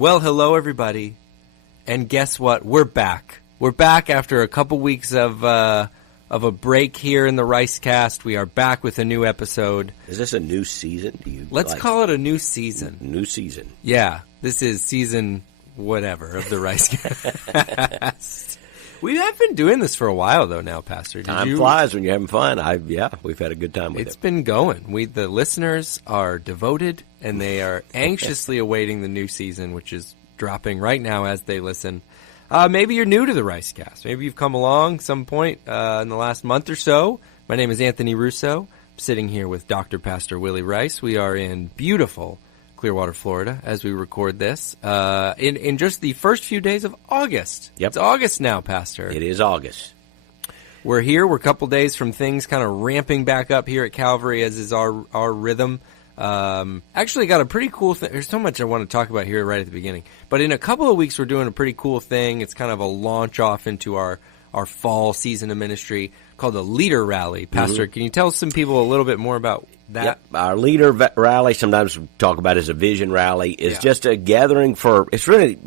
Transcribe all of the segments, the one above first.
Well, hello, everybody. And guess what? We're back. We're back after a couple weeks of a break here in the Ricecast. We are back with a new episode. Is this a new season? Let's call it a new season. New season. Yeah. This is season whatever of the Ricecast. We have been doing this for a while, though, now, Pastor. Time flies when you're having fun. We've had a good time with it. It's been going. The listeners are devoted, and they are anxiously awaiting the new season, which is dropping right now as they listen. Maybe you're new to the Ricecast. Maybe you've come along some point in the last month or so. My name is Anthony Russo. I'm sitting here with Dr. Pastor Willie Rice. We are in beautiful Clearwater, Florida, as we record this, in just the first few days of August. Yep. It's August now, Pastor. It is August. We're here. We're a couple days from things kind of ramping back up here at Calvary, as is our rhythm. Actually got a pretty cool thing. There's so much I want to talk about here right at the beginning. But in a couple of weeks, we're doing a pretty cool thing. It's kind of a launch off into our fall season of ministry called the Leader Rally. Pastor, Can you tell some people a little bit more about that? Yep. Our Leader Rally, sometimes we talk about as a vision rally, is just a gathering for, it's really,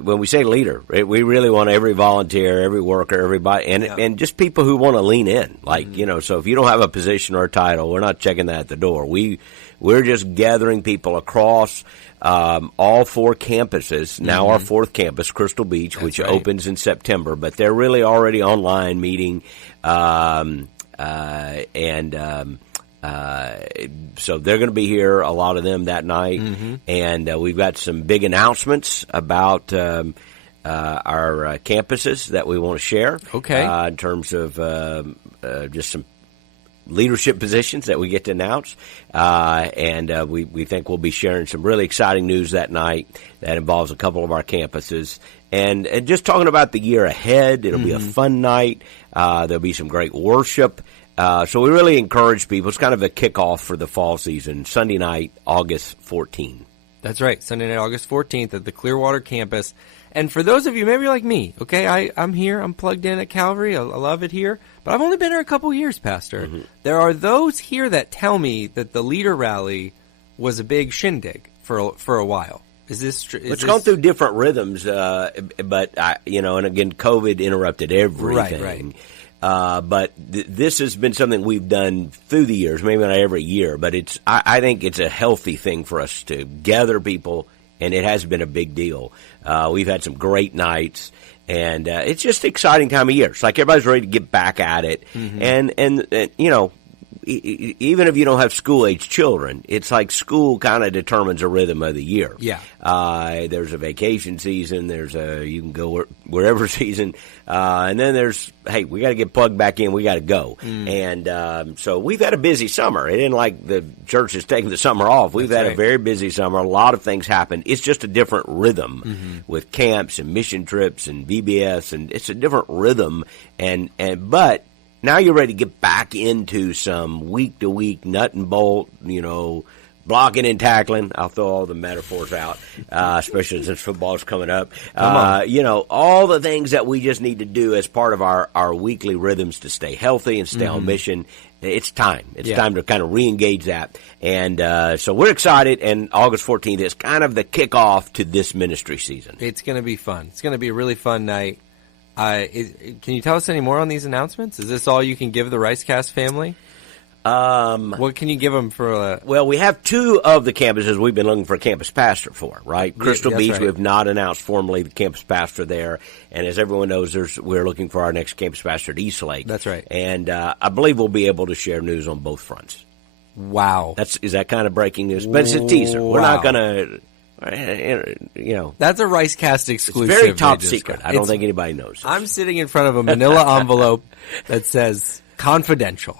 when we say leader, we really want every volunteer, every worker, everybody, and just people who want to lean in. Like, so if you don't have a position or a title, we're not checking that at the door. We're just gathering people across all four campuses. Now our fourth campus, Crystal Beach, which opens in September, but they're really already online meeting, so they're going to be here, a lot of them that night, and we've got some big announcements about our campuses that we want to share. Okay, in terms of just some leadership positions that we get to announce, and we think we'll be sharing some really exciting news that night that involves a couple of our campuses, and just talking about the year ahead. It'll be a fun night. There'll be some great worship. So we really encourage people. It's kind of a kickoff for the fall season. Sunday night, August 14th. That's right. Sunday night, August 14th at the Clearwater campus. And for those of you, maybe like me, okay, I'm here. I'm plugged in at Calvary. I love it here. But I've only been here a couple years, Pastor. There are those here that tell me that the Leader Rally was a big shindig for a while. Is this true? It's gone through different rhythms, but, and again, COVID interrupted everything. Right. But this has been something we've done through the years, maybe not every year, but I think it's a healthy thing for us to gather people, and it has been a big deal. We've had some great nights, and it's just an exciting time of year. It's like everybody's ready to get back at it, and even if you don't have school-age children, it's like school kind of determines a rhythm of the year. Yeah. There's a vacation season. You can go wherever season. And then we got to get plugged back in. We got to go. And so we've had a busy summer. It isn't like the church is taking the summer off. We've had a very busy summer. A lot of things happened. It's just a different rhythm with camps and mission trips and VBS, and it's a different rhythm. But now you're ready to get back into some week-to-week nut and bolt, blocking and tackling. I'll throw all the metaphors out, especially since football's coming up. All the things that we just need to do as part of our weekly rhythms to stay healthy and stay on mission. It's time. It's time to kind of re-engage that. And so we're excited, and August 14th is kind of the kickoff to this ministry season. It's going to be fun. It's going to be a really fun night. Can you tell us any more on these announcements? Is this all you can give the Ricecast family? What can you give them for? Well, we have two of the campuses we've been looking for a campus pastor for, right? Crystal Beach, right. We have not announced formally the campus pastor there. And as everyone knows, we're looking for our next campus pastor at East Lake. That's right. And I believe we'll be able to share news on both fronts. Wow. Is that kind of breaking news? But it's a teaser. We're not going to... That's a Ricecast exclusive. It's very top secret. I don't think anybody knows this. I'm sitting in front of a manila envelope that says confidential.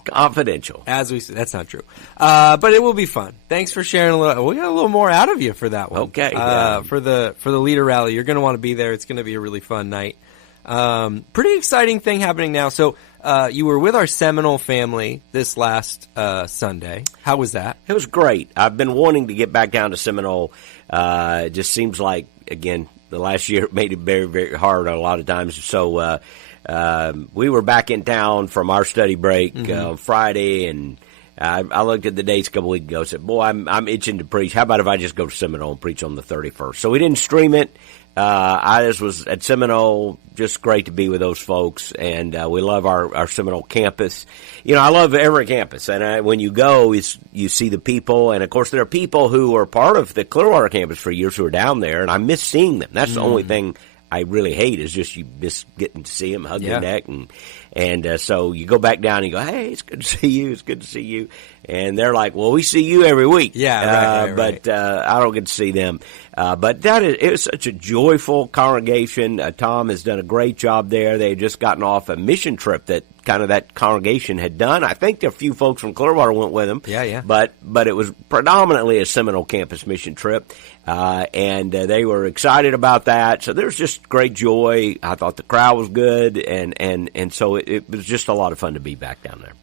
As we say, that's not true. But it will be fun. Thanks for sharing a little. We got a little more out of you for that one. Okay. For the Leader Rally, you're going to want to be there. It's going to be a really fun night. Pretty exciting thing happening now. So you were with our Seminole family this last Sunday. How was that? It was great. I've been wanting to get back down to Seminole. It just seems like, again, the last year made it very, very hard a lot of times. So we were back in town from our study break on Friday, and I looked at the dates a couple weeks ago and said, boy, I'm itching to preach. How about if I just go to Seminole and preach on the 31st? So we didn't stream it. I just was at Seminole, just great to be with those folks, and we love our Seminole campus. I love every campus, and when you go, you see the people, and of course there are people who are part of the Clearwater campus for years who are down there, and I miss seeing them. That's the only thing I really hate is just you miss getting to see them, hug their neck, and so you go back down and you go, hey, it's good to see you, it's good to see you, and they're like, well, we see you every week, right. But I don't get to see them. But it was such a joyful congregation. Tom has done a great job there. They had just gotten off a mission trip that that congregation had done. I think a few folks from Clearwater went with them. Yeah. But it was predominantly a Seminole campus mission trip, and they were excited about that. So there was just great joy. I thought the crowd was good, and so it was just a lot of fun to be back down there.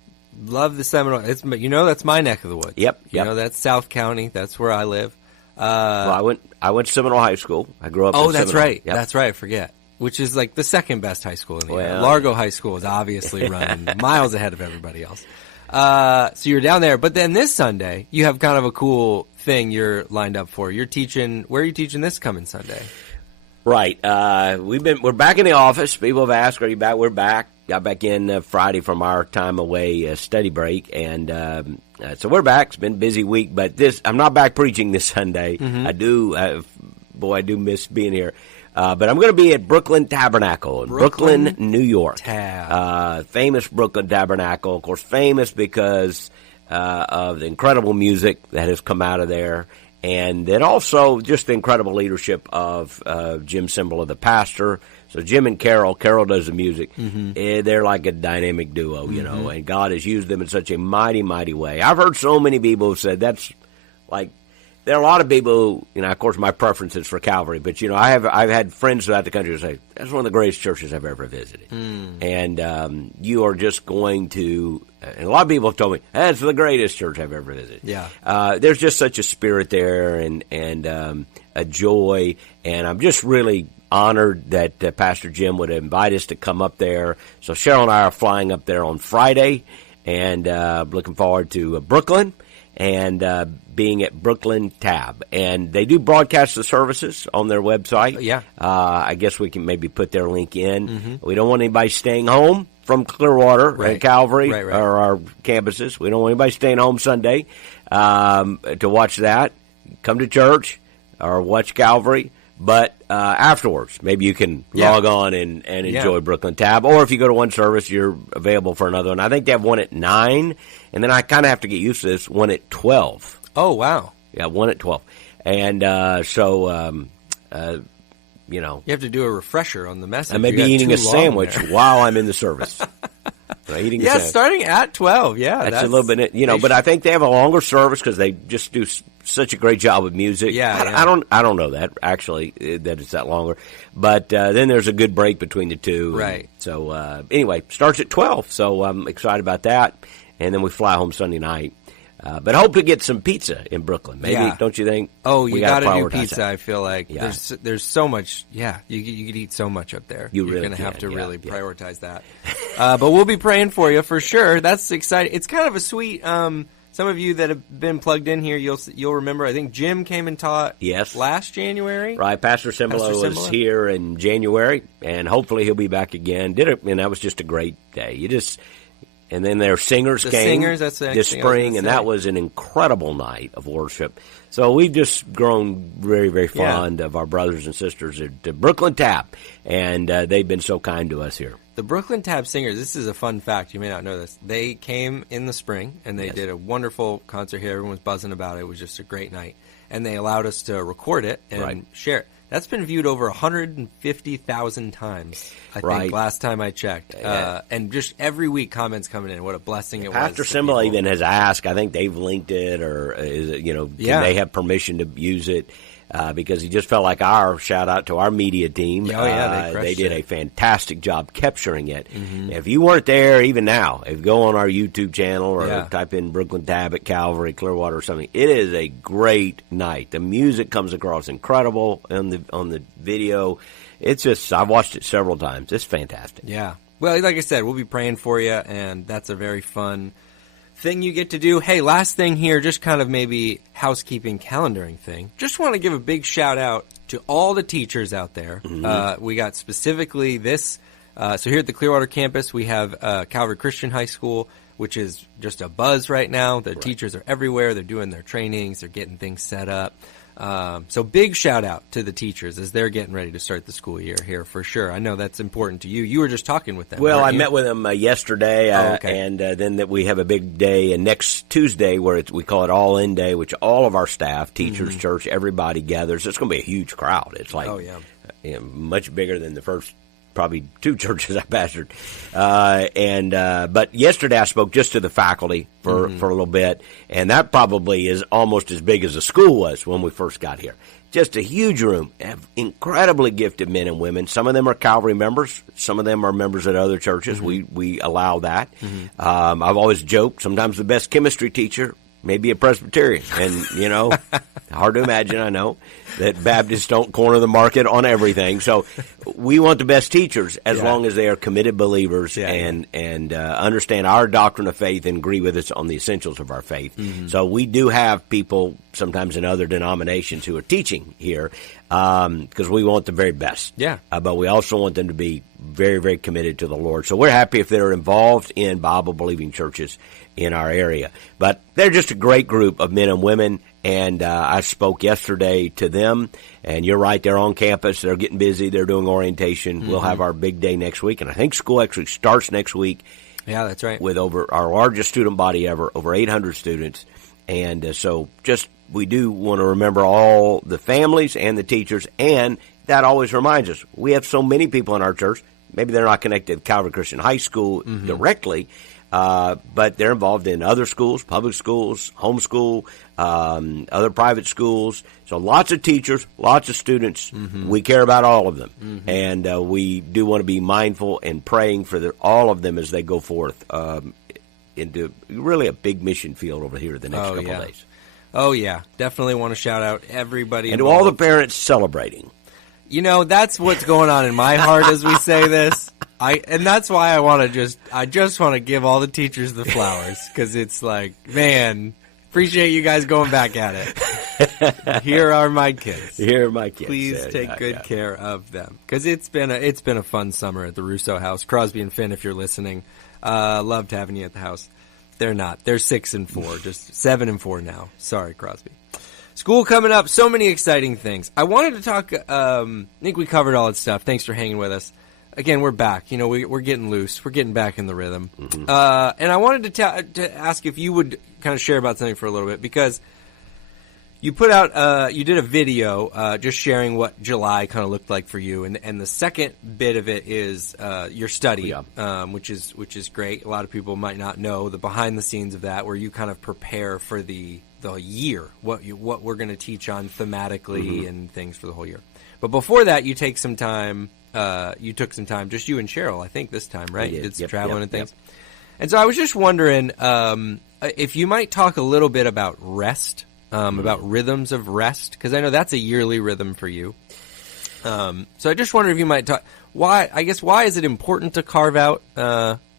Love the Seminole. That's my neck of the woods. Yep. That's South County. That's where I live. Well, I went to Seminole High School. I grew up. Oh, in that's Seminole. right. Yep. That's right. I forget. Which is like the second best high school in the area. Well, Largo High School is obviously running miles ahead of everybody else. So you're down there, but then this Sunday you have kind of a cool thing you're lined up for. You're teaching. Where are you teaching this coming Sunday? Right. We're back in the office. People have asked, "Are you back?" We're back. Got back in Friday from our time away study break, and so we're back. It's been a busy week, but I'm not back preaching this Sunday. Mm-hmm. I do miss being here. But I'm going to be at Brooklyn Tabernacle in Brooklyn, New York. Famous Brooklyn Tabernacle, of course, famous because of the incredible music that has come out of there. And then also just the incredible leadership of Jim Simbala, the pastor. So Jim and Carol does the music. They're like a dynamic duo, and God has used them in such a mighty, mighty way. I've heard so many people who said that's like, there are a lot of people who, of course my preference is for Calvary, but I've had friends throughout the country who say, that's one of the greatest churches I've ever visited. And you are just going to, and a lot of people have told me, that's the greatest church I've ever visited. Yeah. There's just such a spirit there and a joy, and I'm just really honored that Pastor Jim would invite us to come up there. So Cheryl and I are flying up there on Friday, and looking forward to Brooklyn and being at Brooklyn Tab. And they do broadcast the services on their website. Yeah. I guess we can maybe put their link in. We don't want anybody staying home from Clearwater and Calvary or our campuses. We don't want anybody staying home Sunday to watch that. Come to church or watch Calvary. But afterwards, maybe you can log on and enjoy Brooklyn Tab. Or if you go to one service, you're available for another one. I think they have one at 9, and then I kind of have to get used to this, one at 12. Oh, wow. Yeah, one at 12. And you have to do a refresher on the message. I may be eating a sandwich while I'm in the service. Starting at 12. Yeah, that's a little bit, but I think they have a longer service because they just do such a great job with music. I don't know that actually that it's that longer, but then there's a good break between the two. Right. So anyway, starts at 12. So I'm excited about that, and then we fly home Sunday night. But hope to get some pizza in Brooklyn. Maybe, don't you think? Oh, you got to do pizza. That. I feel like there's so much. Yeah, you could eat so much up there. You're really going to have to really prioritize that. But we'll be praying for you for sure. That's exciting. It's kind of a sweet. Some of you that have been plugged in here, you'll remember. I think Jim came and taught. Last January. Right, Pastor Simbala was here in January, and hopefully he'll be back again. And that was just a great day. And then their singers came that's this spring, and that was an incredible night of worship. So we've just grown very, very fond of our brothers and sisters at Brooklyn Tab, and they've been so kind to us here. The Brooklyn Tab Singers, this is a fun fact. You may not know this. They came in the spring, and they did a wonderful concert here. Everyone was buzzing about it. It was just a great night. And they allowed us to record it and share it. That's been viewed over 150,000 times, I think, last time I checked. And just every week comments coming in. What a blessing it was. Pastor Simbala even has asked, I think they've linked it, or is it, can they have permission to use it? Because he just felt like shout out to our media team. They did a fantastic job capturing it. If you weren't there, even now, if you go on our YouTube channel or type in Brooklyn Tab at Calvary, Clearwater or something, it is a great night. The music comes across incredible on the video. It's just, I've watched it several times. It's fantastic. Yeah. Well, like I said, we'll be praying for you, and that's a very fun thing you get to do. Hey, last thing here, just kind of maybe housekeeping calendaring thing. Just want to give a big shout out to all the teachers out there. We got specifically this. So here at the Clearwater campus, we have Calvary Christian High School, which is just a buzz right now. The teachers are everywhere. They're doing their trainings. They're getting things set up. So big shout out to the teachers as they're getting ready to start the school year here for sure. I know that's important to you. You were just talking with them. Well, I you? met with them yesterday, and then that we have a big day next Tuesday where we call it All In Day, which all of our staff, teachers, church, everybody gathers. It's going to be a huge crowd. It's like much bigger than the first probably 2 churches I pastored. But yesterday I spoke just to the faculty for a little bit, and that probably is almost as big as the school was when we first got here. Just a huge room, incredibly gifted men and women. Some of them are Calvary members. Some of them are members at other churches. We allow that. I've always joked, sometimes the best chemistry teacher may be a Presbyterian. And, hard to imagine, I know, that Baptists don't corner the market on everything. So we want the best teachers as long as they are committed believers and understand our doctrine of faith and agree with us on the essentials of our faith. So we do have people sometimes in other denominations who are teaching here because we want the very best. But we also want them to be very, very committed to the Lord. So we're happy if they're involved in Bible-believing churches in our area. But they're just a great group of men and women, and I spoke yesterday to them, and you're right, they're on campus, they're getting busy, they're doing orientation. We'll have our big day next week, and I think school actually starts next week. Yeah, that's right. With over our largest student body ever, over 800 students. And so we do want to remember all the families and the teachers, and that always reminds us, we have so many people in our church, maybe they're not connected to Calvary Christian High School directly, but they're involved in other schools, public schools, homeschool, other private schools. So lots of teachers, lots of students. We care about all of them. And we do want to be mindful and praying for all of them as they go forth into really a big mission field over here the next couple of days. Oh, yeah. Definitely want to shout out everybody and involved. To all the parents celebrating. That's what's going on in my heart as we say this. And that's why I just want to give all the teachers the flowers, because it's like, man, appreciate you guys going back at it. Here are my kids. Here are my kids. Please take good care of them, because it's been a fun summer at the Russo house. Crosby and Finn, if you're listening, loved having you at the house. They're not. They're 6 and 4, just 7 and 4 now. Sorry, Crosby. School coming up, so many exciting things. I wanted to talk, I think we covered all that stuff. Thanks for hanging with us. Again, we're back. We're getting loose. We're getting back in the rhythm. And I wanted to ask if you would kind of share about something for a little bit, because you put out, you did a video just sharing what July kind of looked like for you. And the second bit of it is your study, which is great. A lot of people might not know the behind the scenes of that, where you kind of prepare for the year, what we're going to teach on thematically and things for the whole year. But before that, you took some time, just you and Cheryl, I think this time, right? You did some traveling and things. And so I was just wondering if you might talk a little bit about rest, about rhythms of rest, because I know that's a yearly rhythm for you. So I just wonder if you might talk, why is it important to carve out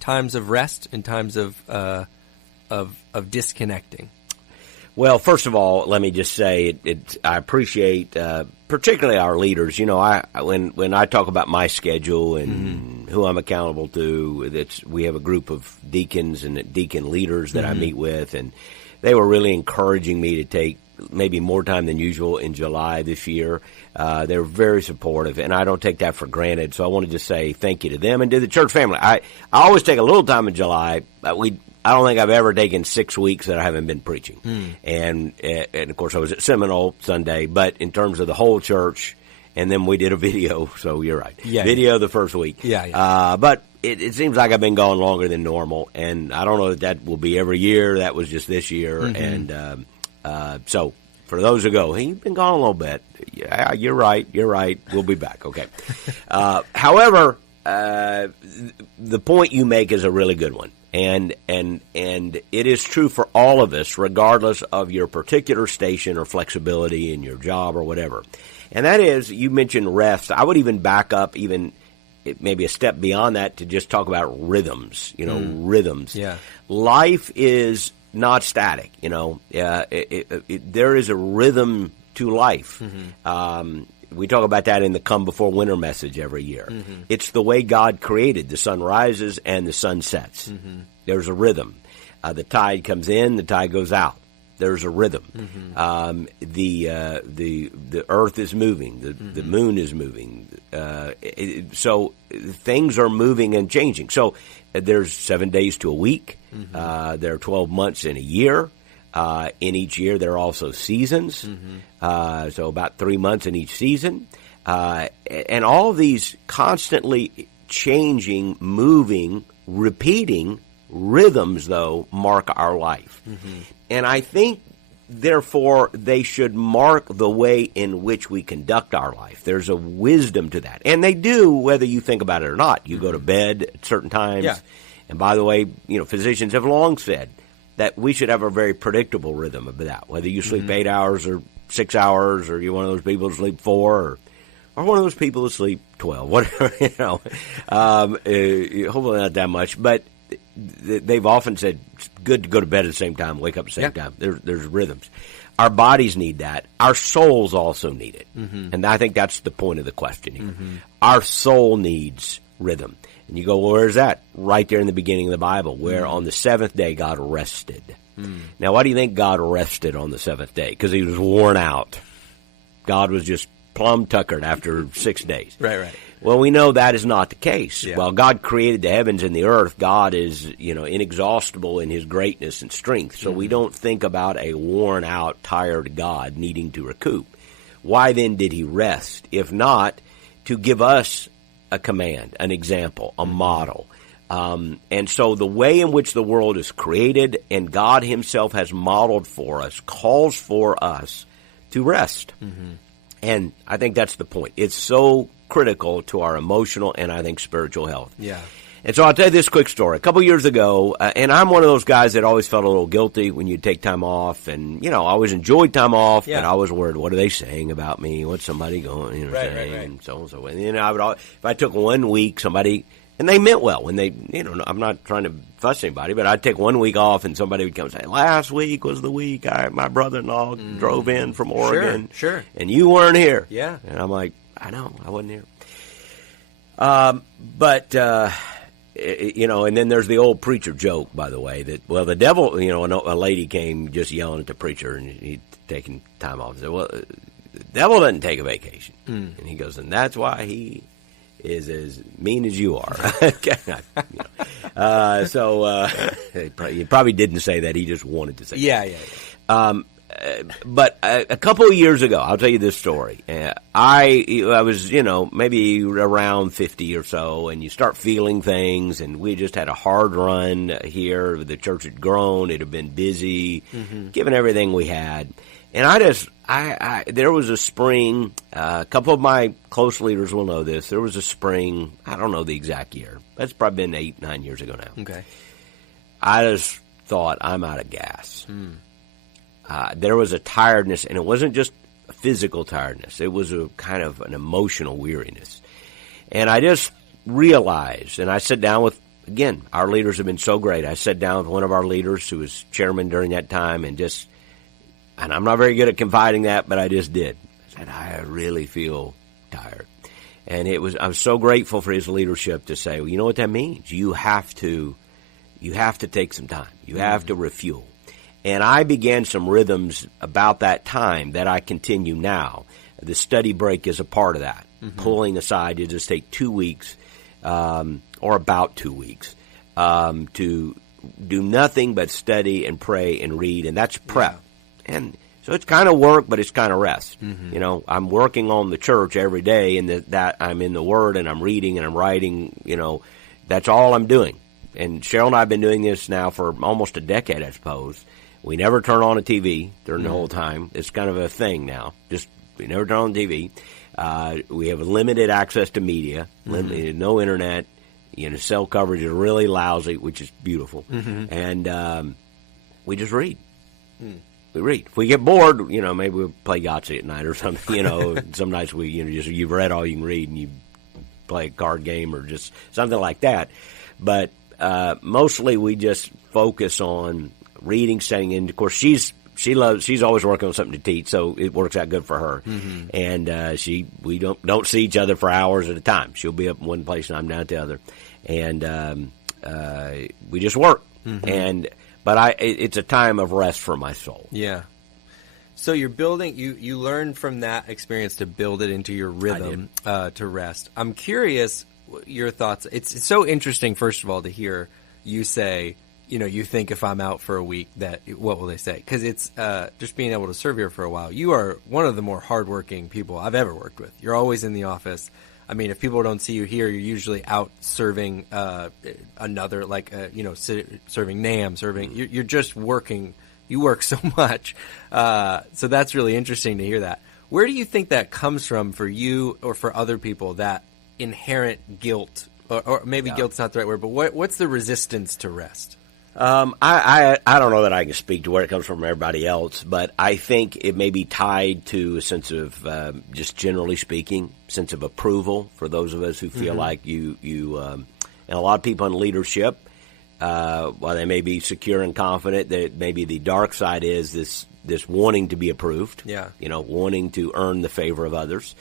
times of rest and times of disconnecting? Well, first of all, let me just say I appreciate particularly our leaders. When I talk about my schedule and who I'm accountable to, we have a group of deacons and deacon leaders that I meet with, and they were really encouraging me to take maybe more time than usual in July this year. They're very supportive, and I don't take that for granted. So I want to just say thank you to them and to the church family. I always take a little time in July. I don't think I've ever taken 6 weeks that I haven't been preaching. And of course, I was at Seminole Sunday, but in terms of the whole church, and then we did a video, so you're right. Video the first week. But it seems like I've been gone longer than normal, and I don't know that will be every year. That was just this year. And so for those who go, hey, you've been gone a little bit. Yeah, you're right. We'll be back. Okay. However, the point you make is a really good one. And it is true for all of us, regardless of your particular station or flexibility in your job or whatever. And that is, you mentioned rest. I would even back up even maybe a step beyond that to just talk about rhythms, rhythms. Yeah. Life is not static, there is a rhythm to life. We talk about that in the Come Before Winter message every year. It's the way God created. The sun rises and the sun sets. There's a rhythm. The tide comes in, the tide goes out. There's a rhythm. The earth is moving. The moon is moving. So things are moving and changing. So there's 7 days to a week. There are 12 months in a year. In each year, there are also seasons. So about 3 months in each season. And all of these constantly changing, moving, repeating rhythms, though, mark our life. And I think, therefore, they should mark the way in which we conduct our life. There's a wisdom to that. And they do, whether you think about it or not. You go to bed at certain times. Yeah. And by the way, physicians have long said that we should have a very predictable rhythm of that. Whether you sleep 8 hours or 6 hours, or you're one of those people who sleep 4, or one of those people who sleep 12, whatever, hopefully not that much. But they've often said it's good to go to bed at the same time, wake up at the same time. There's rhythms. Our bodies need that. Our souls also need it. And I think that's the point of the question here. Our soul needs rhythm. And you go, well, where's that? Right there in the beginning of the Bible, where on the seventh day God rested. Now, why do you think God rested on the seventh day? Because he was worn out. God was just plumb tuckered after 6 days. Right. Well, we know that is not the case. Yeah. While God created the heavens and the earth, God is, inexhaustible in his greatness and strength. So we don't think about a worn-out, tired God needing to recoup. Why then did he rest? If not, to give us a command, an example, a model. And so the way in which the world is created and God himself has modeled for us calls for us to rest. And I think that's the point. It's so critical to our emotional and, I think, spiritual health. Yeah. And so I'll tell you this quick story. A couple years ago, and I'm one of those guys that always felt a little guilty when you take time off. And, I always enjoyed time off, but I was worried, what are they saying about me? What's somebody going, saying? Right. And so and so. And, if I took 1 week, somebody, and they meant well when they, I'm not trying to fuss anybody, but I'd take 1 week off and somebody would come and say, last week was the week my brother-in-law drove in from Oregon. Sure. And you weren't here. Yeah. And I'm like, I know, I wasn't here. And then there's the old preacher joke, by the way, that, well, the devil, a lady came just yelling at the preacher and he'd taken time off and said, well, the devil doesn't take a vacation. And he goes, and that's why he is as mean as you are. He probably didn't say that. He just wanted to say that. Yeah. But a couple of years ago, I'll tell you this story. I was, maybe around 50 or so, and you start feeling things, and we just had a hard run here. The church had grown. It had been busy, given everything we had. And there was a spring, a couple of my close leaders will know this. There was a spring, I don't know the exact year. That's probably been 8-9 years ago now. Okay. I just thought, I'm out of gas. There was a tiredness, and it wasn't just a physical tiredness. It was a kind of an emotional weariness. And I just realized, and I sat down with, again, our leaders have been so great. I sat down with one of our leaders who was chairman during that time and I'm not very good at confiding that, but I just did. I said, I really feel tired. And I'm so grateful for his leadership to say, well, you know what that means? You have to take some time. You have to refuel. And I began some rhythms about that time that I continue now. The study break is a part of that. Pulling aside to just take 2 weeks, or about 2 weeks, to do nothing but study and pray and read, and that's prep. Yeah. And so it's kind of work, but it's kind of rest. I'm working on the church every day, and that I'm in the Word, and I'm reading, and I'm writing. That's all I'm doing. And Cheryl and I have been doing this now for almost a decade, I suppose. We never turn on a TV during the whole time. It's kind of a thing now. We never turn on the TV. We have limited access to media, no internet. Cell coverage is really lousy, which is beautiful. And we just read. We read. If we get bored, maybe we'll play Yahtzee at night or something. Some nights you've read all you can read and you play a card game or just something like that. But mostly we just focus on reading, studying, and of course she's always working on something to teach, so it works out good for her. Mm-hmm. And we don't see each other for hours at a time. She'll be up in one place and I'm down at the other, and we just work. Mm-hmm. But it's a time of rest for my soul. Yeah. So you're building. You learn from that experience to build it into your rhythm to rest. I'm curious your thoughts. It's so interesting, first of all, to hear you say, you think if I'm out for a week, what will they say? Because it's just being able to serve here for a while. You are one of the more hardworking people I've ever worked with. You're always in the office. I mean, if people don't see you here, you're usually out serving another, serving NAM, you're just working. You work so much. So that's really interesting to hear that. Where do you think that comes from for you or for other people, that inherent guilt? Or maybe guilt's not the right word, but what's the resistance to rest? I don't know that I can speak to where it comes from everybody else, but I think it may be tied to a sense of, just generally speaking, sense of approval for those of us who feel like you and a lot of people in leadership, while they may be secure and confident, that maybe the dark side is this wanting to be approved, wanting to earn the favor of others.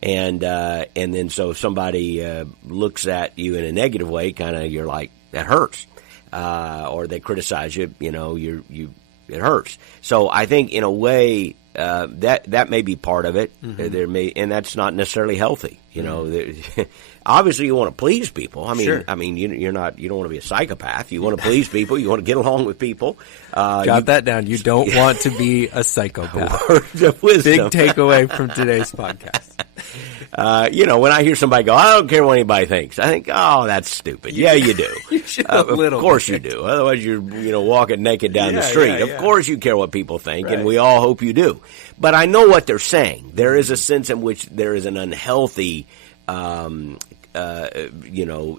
And then so if somebody looks at you in a negative way, kind of you're like, that hurts. Or they criticize you, it hurts. So I think in a way that may be part of it. And that's not necessarily healthy. Obviously you want to please people. I mean, you don't want to be a psychopath. You want to please people. You want to get along with people. Jot that down. You don't want to be a psychopath. Words of wisdom. Big takeaway from today's podcast. When I hear somebody go, I don't care what anybody thinks, I think, oh, that's stupid. Yeah, you do. You should a little Of course you do. Otherwise you're, walking naked down the street. Of course you care what people think, and we all hope you do. But I know what they're saying. There is a sense in which there is an unhealthy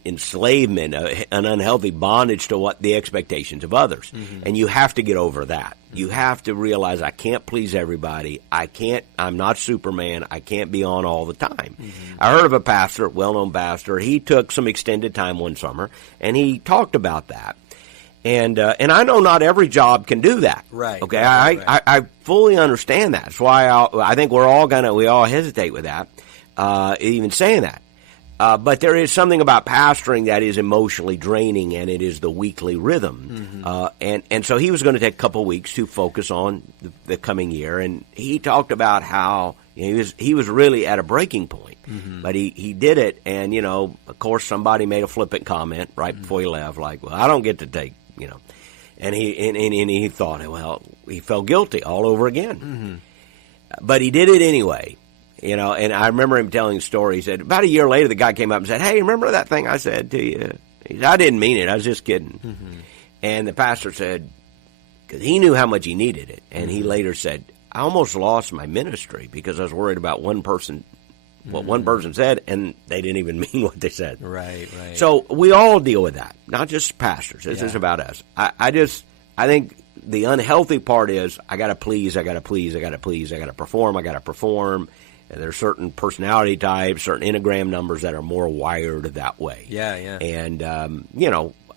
enslavement, an unhealthy bondage to what the expectations of others. And you have to get over that. You have to realize I can't please everybody. I'm not Superman. I can't be on all the time. I heard of a pastor, well-known pastor. He took some extended time one summer, and he talked about that. And I know not every job can do that. Right. Okay. Right. I fully understand that. That's why I think we all hesitate with that, even saying that. But there is something about pastoring that is emotionally draining, and it is the weekly rhythm. And so he was going to take a couple of weeks to focus on the coming year, and he talked about how he was really at a breaking point. But he did it, and of course somebody made a flippant comment right before he left, like, "Well, I don't get to take," and he thought, well, he felt guilty all over again. But he did it anyway. And I remember him telling a story. He said, about a year later, the guy came up and said, "Hey, remember that thing I said to you?" He said, "I didn't mean it. I was just kidding." And the pastor said, because he knew how much he needed it. And he later said, "I almost lost my ministry because I was worried about one person, what one person said, and they didn't even mean what they said." Right. So we all deal with that, not just pastors. This is about us. I think the unhealthy part is I got to please, I got to perform. And there are certain personality types, certain Enneagram numbers that are more wired that way. Yeah. And,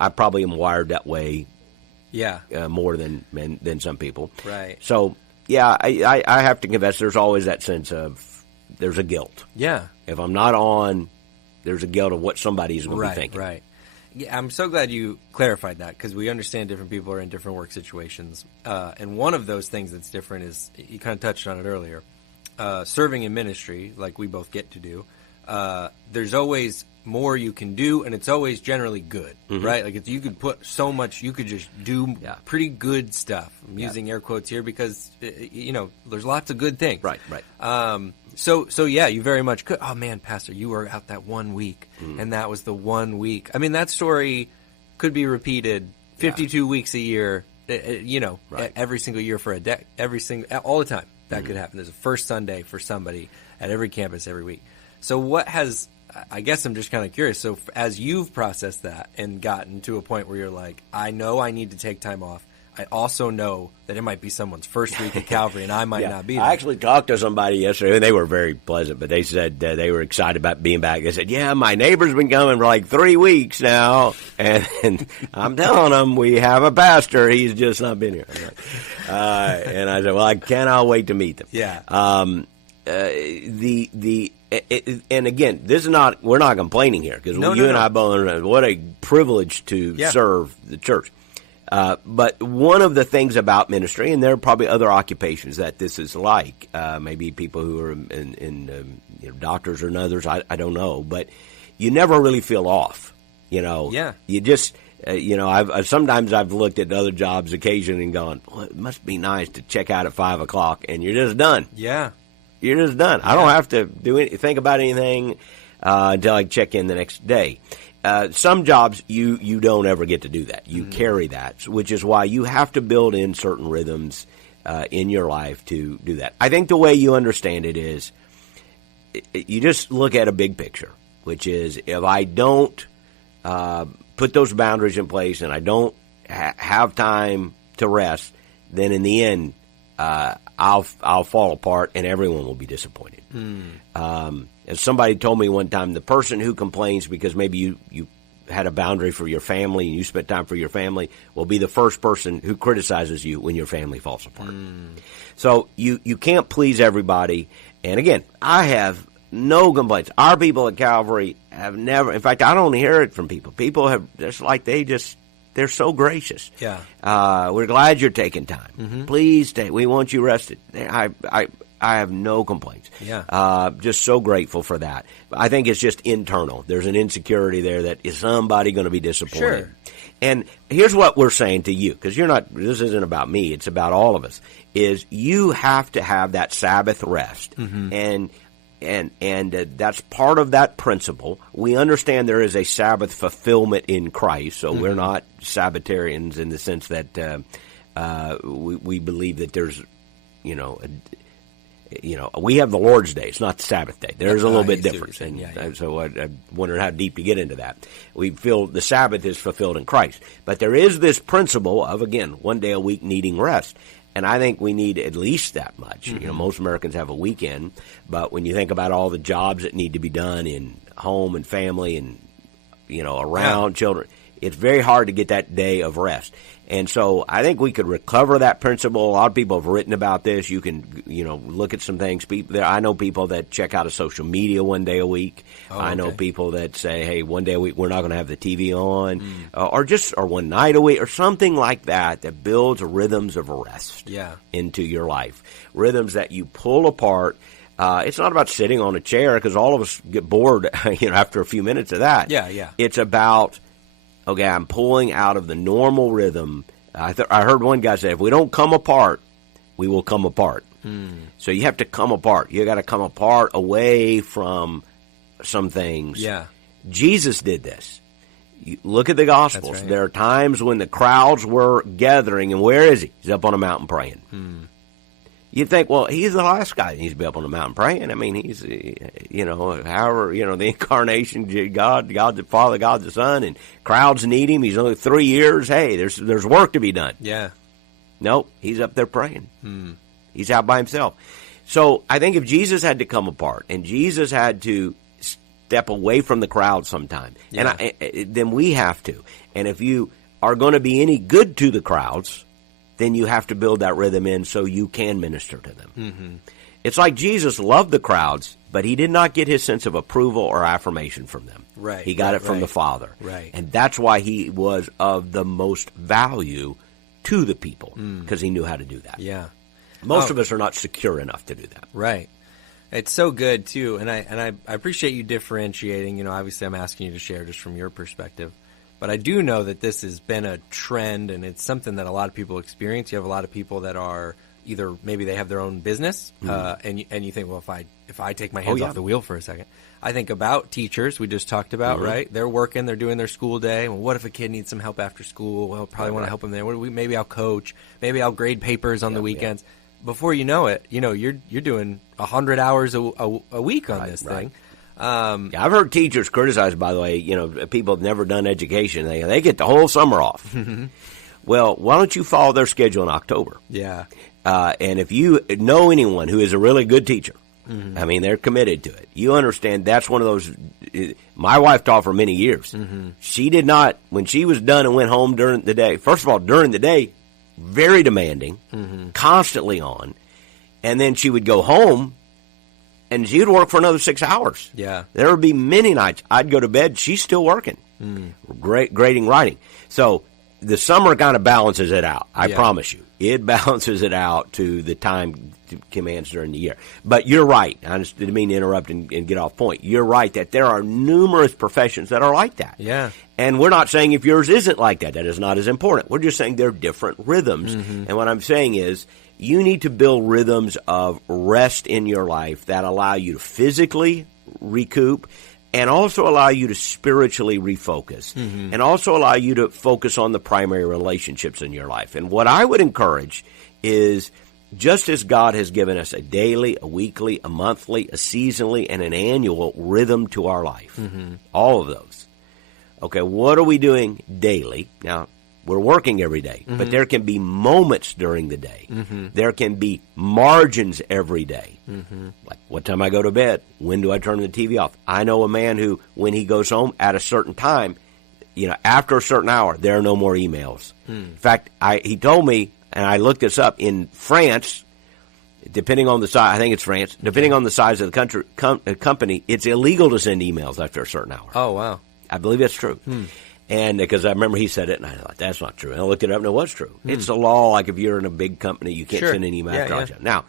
I probably am wired that way more than some people. Right. So, I have to confess there's always that sense of there's a guilt. Yeah. If I'm not on, there's a guilt of what somebody's going to be thinking. Right. Yeah, I'm so glad you clarified that, because we understand different people are in different work situations. And one of those things that's different is, you kind of touched on it earlier, serving in ministry, like we both get to do, there's always more you can do, and it's always generally good, right? Like you could put so much, you could just do pretty good stuff. I'm using air quotes here because there's lots of good things. Right. So you very much could. Oh man, Pastor, you were out that 1 week, and that was the 1 week. I mean, that story could be repeated 52 weeks a year. Every single year for all the time. That could happen. There's a first Sunday for somebody at every campus every week. So I guess I'm just kind of curious. So as you've processed that and gotten to a point where you're like, I know I need to take time off. I also know that it might be someone's first week at Calvary, and I might not be there. I actually talked to somebody yesterday, and they were very pleasant, but they said they were excited about being back. They said, yeah, my neighbor's been coming for like 3 weeks now, and I'm telling them we have a pastor. He's just not been here. And I said, well, I cannot wait to meet them. Yeah. And again, this is not, we're not complaining here, because and I both, what a privilege to serve the church. But one of the things about ministry, and there are probably other occupations that this is like, maybe people who are in doctors or others, I don't know, but you never really feel off, Yeah. You just, sometimes I've looked at other jobs occasionally and gone, well, it must be nice to check out at 5 o'clock, and you're just done. Yeah. You're just done. I don't have to think about anything until I check in the next day. Some jobs, you don't ever get to do that. You carry that, which is why you have to build in certain rhythms in your life to do that. I think the way you understand it is you just look at a big picture, which is if I don't put those boundaries in place and I don't have time to rest, then in the end, I'll fall apart and everyone will be disappointed. As somebody told me one time, the person who complains because maybe you had a boundary for your family and you spent time for your family will be the first person who criticizes you when your family falls apart. So you can't please everybody. And again, I have no complaints. Our people at Calvary have never, in fact, I don't hear it from people. People have, just like they're so gracious. Yeah. We're glad you're taking time. Please stay. We want you rested. I have no complaints. Yeah. Just so grateful for that. I think it's just internal. There's an insecurity there that is somebody going to be disappointed. Sure. And here's what we're saying to you, because this isn't about me, it's about all of us, is you have to have that Sabbath rest. And that's part of that principle. We understand there is a Sabbath fulfillment in Christ, so we're not Sabbatarians in the sense that we believe that there's, we have the Lord's Day. It's not the Sabbath day. There's a little bit difference. And so I wondered how deep to get into that. We feel the Sabbath is fulfilled in Christ. But there is this principle of, again, one day a week needing rest. And I think we need at least that much. Most Americans have a weekend, but when you think about all the jobs that need to be done in home and family and, around children, it's very hard to get that day of rest. And so I think we could recover that principle. A lot of people have written about this. You can, look at some things. I know people that check out of social media one day a week. I know people that say, hey, one day a week we're not going to have the TV on, or one night a week, or something like that builds rhythms of rest into your life. Rhythms that you pull apart. It's not about sitting on a chair, because all of us get bored, after a few minutes of that. Yeah. It's about, okay, I'm pulling out of the normal rhythm. I heard one guy say, if we don't come apart, we will come apart. So you have to come apart. You got to come apart away from some things. Yeah. Jesus did this. You look at the Gospels. Right. There are times when the crowds were gathering, and where is he? He's up on a mountain praying. You think, well, he's the last guy that needs to be up on the mountain praying. I mean, he's, the incarnation, God the Father, God the Son, and crowds need him. He's only 3 years. Hey, there's work to be done. Yeah. No, he's up there praying. He's out by himself. So I think if Jesus had to come apart and Jesus had to step away from the crowd sometime, then we have to. And if you are going to be any good to the crowds, then you have to build that rhythm in so you can minister to them. It's like Jesus loved the crowds, but he did not get his sense of approval or affirmation from them. Right. He got it from the Father. Right. And that's why he was of the most value to the people, because he knew how to do that. Yeah. Most of us are not secure enough to do that. Right. It's so good, too. And I appreciate you differentiating. Obviously I'm asking you to share just from your perspective. But I do know that this has been a trend, and it's something that a lot of people experience. You have a lot of people that are either maybe they have their own business, and you think, well, if I take my hands off the wheel for a second, I think about teachers we just talked about, right? They're working, they're doing their school day. Well, what if a kid needs some help after school? Well, probably want to help them there. Maybe I'll coach. Maybe I'll grade papers on the weekends. Before you know it, you're doing 100 hours a week on this thing. I've heard teachers criticized, by the way, people have never done education. They get the whole summer off. Well, why don't you follow their schedule in October? Yeah. And if you know anyone who is a really good teacher, I mean, they're committed to it. You understand that's one of those. My wife taught for many years. She did not, when she was done and went home during the day, first of all, during the day, very demanding, constantly on. And then she would go home and she would work for another 6 hours. Yeah. There would be many nights I'd go to bed, she's still working, grading, writing. So the summer kind of balances it out. I promise you. It balances it out to the time commands during the year. But you're right. I just didn't mean to interrupt and get off point. You're right that there are numerous professions that are like that. Yeah. And we're not saying if yours isn't like that, that is not as important. We're just saying they're different rhythms. And what I'm saying is you need to build rhythms of rest in your life that allow you to physically recoup and also allow you to spiritually refocus and also allow you to focus on the primary relationships in your life. And what I would encourage is just as God has given us a daily, a weekly, a monthly, a seasonally, and an annual rhythm to our life, all of those. Okay, what are we doing daily? Now, we're working every day, but there can be moments during the day. There can be margins every day. Like what time I go to bed, when do I turn the TV off? I know a man who, when he goes home at a certain time, after a certain hour, there are no more emails. In fact, he told me, and I looked this up, in France, depending on the size, I think it's France, depending on the size of the company, it's illegal to send emails after a certain hour. Oh, wow. I believe that's true. And because I remember he said it, and I thought, that's not true. And I looked it up, and it was true. It's the law, like if you're in a big company, you can't send an email after hours. Now,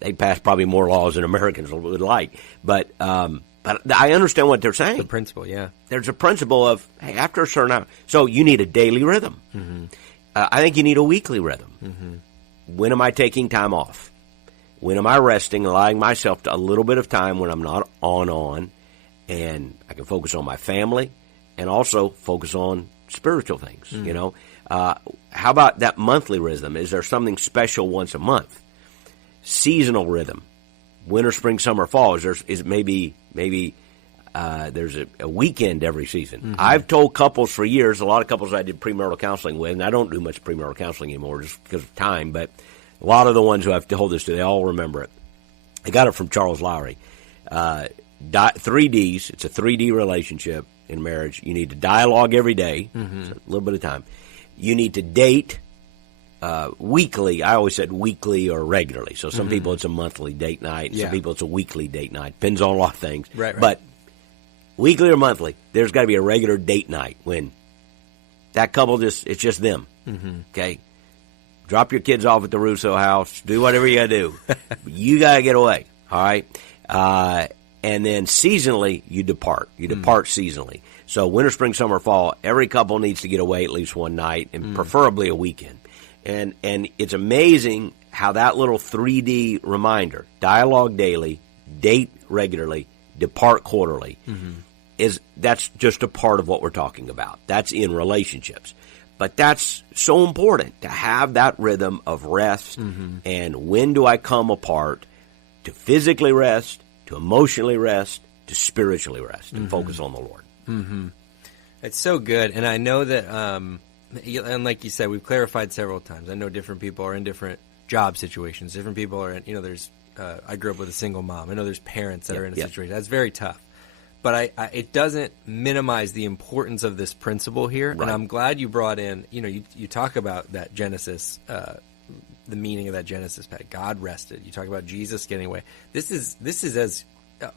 they pass probably more laws than Americans would like. But I understand what they're saying. The principle, yeah. There's a principle of, hey, after a certain hour. So you need a daily rhythm. I think you need a weekly rhythm. When am I taking time off? When am I resting, allowing myself to a little bit of time when I'm not on, and I can focus on my family and also focus on spiritual things, How about that monthly rhythm? Is there something special once a month? Seasonal rhythm. Winter, spring, summer, fall. Is maybe there's a weekend every season. I've told couples for years, a lot of couples I did premarital counseling with, and I don't do much premarital counseling anymore just because of time, but a lot of the ones who I've told this to, they all remember it. I got it from Charles Lowry. 3 Ds. It's a 3D relationship in marriage. You need to dialogue every day, so a little bit of time. You need to date weekly. I always said weekly or regularly. So some people it's a monthly date night. And some people it's a weekly date night. Depends on a lot of things. Right. But weekly or monthly, there's got to be a regular date night when that couple it's just them. Okay? Drop your kids off at the Russo house. Do whatever you got to do. You got to get away. All right? And then seasonally, you depart. You depart seasonally. So winter, spring, summer, fall, every couple needs to get away at least one night and preferably a weekend. And it's amazing how that little 3D reminder, dialogue daily, date regularly, depart quarterly, that's just a part of what we're talking about. That's in relationships. But that's so important to have that rhythm of rest. And when do I come apart to physically rest, to emotionally rest, to spiritually rest, and focus on the Lord. It's so good. And I know that, and like you said, we've clarified several times. I know different people are in different job situations. Different people are in, there's, I grew up with a single mom. I know there's parents that are in a situation. That's very tough. But it doesn't minimize the importance of this principle here. Right. And I'm glad you brought in, you talk about that Genesis, the meaning of that Genesis pact. God rested. You talk about Jesus getting away. This is as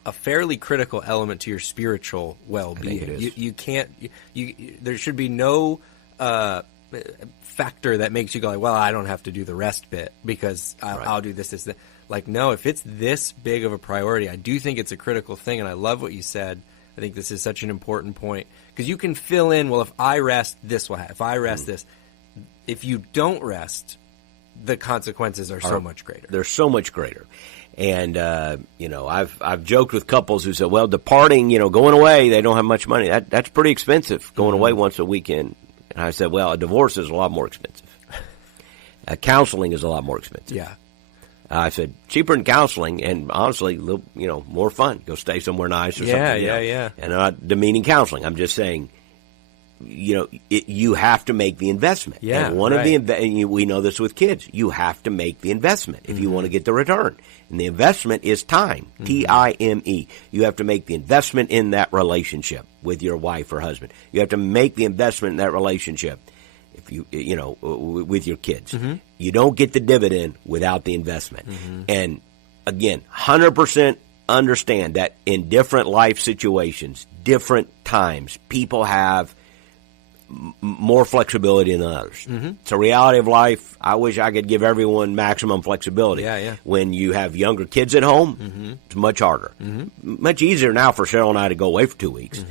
a fairly critical element to your spiritual well-being. You can't. There should be no factor that makes you go like, well, I don't have to do the rest bit because I'll do this, that. Like, no, if it's this big of a priority, I do think it's a critical thing, and I love what you said. I think this is such an important point because you can fill in, well, if I rest, this will happen. If I rest, this. If you don't rest, the consequences are so much greater. They're so much greater. And, I've joked with couples who said, well, departing, going away, they don't have much money. That's pretty expensive, going away once a weekend. And I said, well, a divorce is a lot more expensive. Counseling is a lot more expensive. Yeah. I said, cheaper than counseling, and honestly, more fun. Go stay somewhere nice or something. Yeah. And I'm not demeaning counseling. I'm just saying you have to make the investment. Yeah, and one of the we know this with kids. You have to make the investment if you want to get the return. And the investment is time. Time. You have to make the investment in that relationship with your wife or husband. You have to make the investment in that relationship if with your kids. You don't get the dividend without the investment. And again, 100% understand that in different life situations, different times, people have more flexibility than others. It's a reality of life. I wish I could give everyone maximum flexibility. When you have younger kids at home, it's much harder. Much easier now for Cheryl and I to go away for 2 weeks.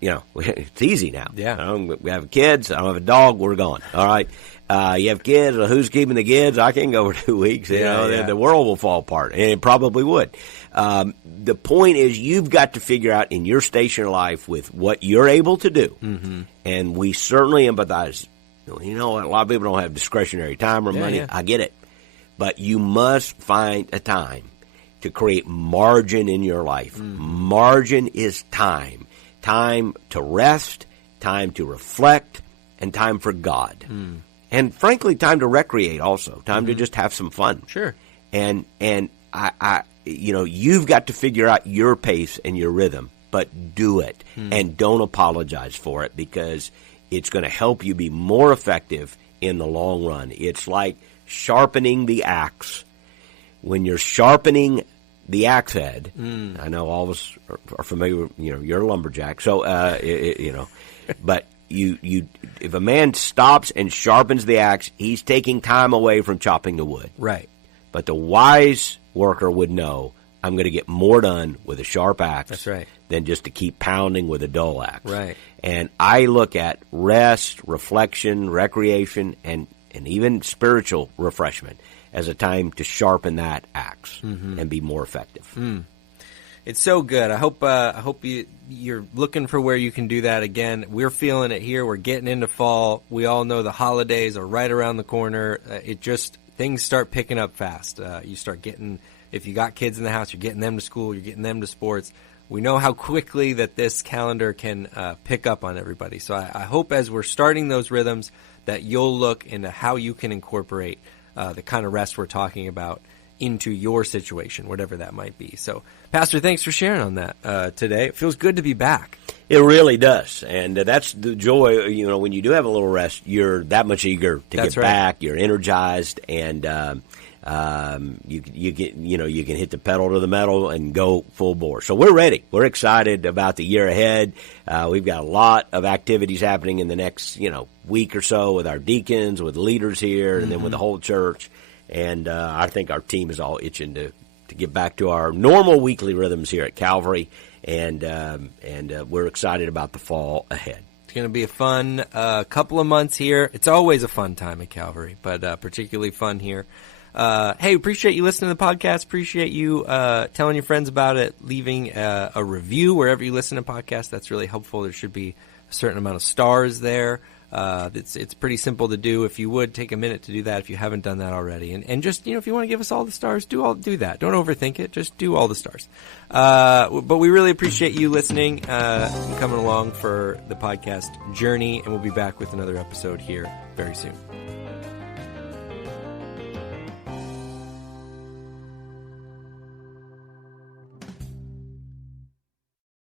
It's easy now. We have kids. I don't have a dog. We're gone. All right. You have kids. Who's keeping the kids? I can go for 2 weeks. The world will fall apart, and it probably would. The point is, you've got to figure out in your station of life with what you're able to do. And we certainly empathize. A lot of people don't have discretionary time or money. I get it. But you must find a time to create margin in your life. Margin is time. Time to rest, time to reflect, and time for God. And frankly, time to recreate also. Time to just have some fun. Sure. And you've got to figure out your pace and your rhythm, but do it. And don't apologize for it, because it's going to help you be more effective in the long run. It's like sharpening the axe. When you're sharpening the axe head, I know all of us are familiar with, you're a lumberjack. So, but if a man stops and sharpens the axe, he's taking time away from chopping the wood. Right. But the wise worker would know, I'm going to get more done with a sharp axe. That's right. Than just to keep pounding with a dull axe. Right. And I look at rest, reflection, recreation, and even spiritual refreshment as a time to sharpen that axe and be more effective. It's so good. I hope you're looking for where you can do that again. We're feeling it here. We're getting into fall. We all know the holidays are right around the corner. Things start picking up fast. You start getting, if you got kids in the house, you're getting them to school, you're getting them to sports. We know how quickly that this calendar can pick up on everybody. So I hope as we're starting those rhythms that you'll look into how you can incorporate the kind of rest we're talking about into your situation, whatever that might be. So, Pastor, thanks for sharing on that today. It feels good to be back. It really does, and that's the joy. When you do have a little rest, you're that much eager to get back. You're energized, and you can hit the pedal to the metal and go full bore. So we're ready. We're excited about the year ahead. We've got a lot of activities happening in the next week or so with our deacons, with leaders here, and then with the whole church. And I think our team is all itching to get back to our normal weekly rhythms here at Calvary, and we're excited about the fall ahead. It's going to be a fun couple of months here. It's always a fun time at Calvary, but particularly fun here. Hey, appreciate you listening to the podcast. Appreciate you telling your friends about it, leaving a review wherever you listen to podcasts. That's really helpful. There should be a certain amount of stars there. It's pretty simple to do. If you would take a minute to do that, if you haven't done that already, and just if you want to give us all the stars, do that. Don't overthink it. Just do all the stars. But we really appreciate you listening and coming along for the podcast journey, and we'll be back with another episode here very soon.